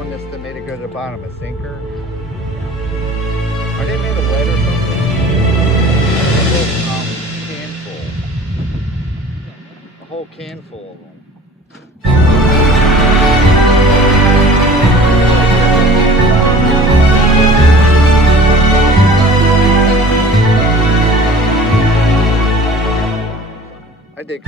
one that's made it go to the bottom, a sinker? Are they made of lead or something? Can full. A whole can full of them. I did.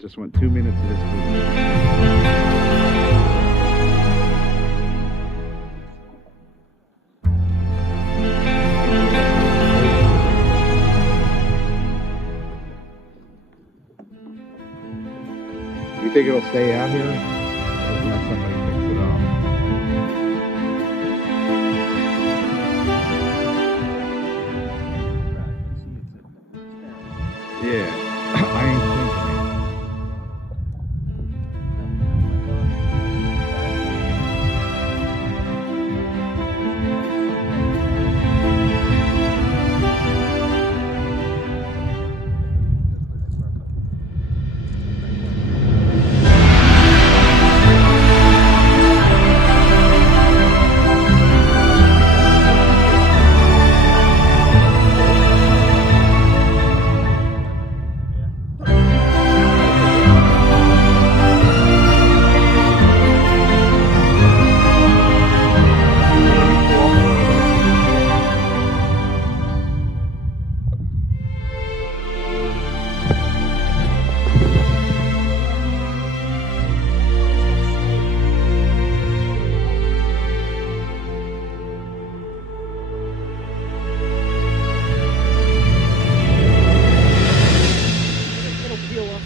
Just went 2 minutes of this movie. You think it'll stay out here? Unless somebody picks it up. Yeah, I ain't thinking it.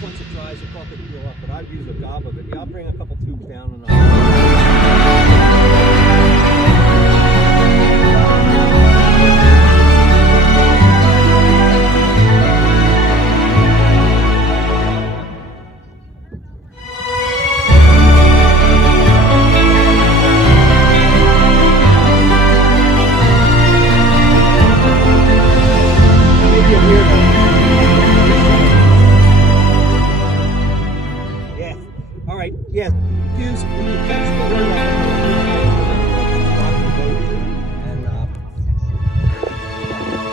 Once it dries, the cork will peel up, but I've used a gob of it. Yeah, I'll bring a couple tubes down and yes, use the catch the word and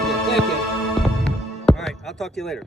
yeah, thank you. All right, I'll talk to you later.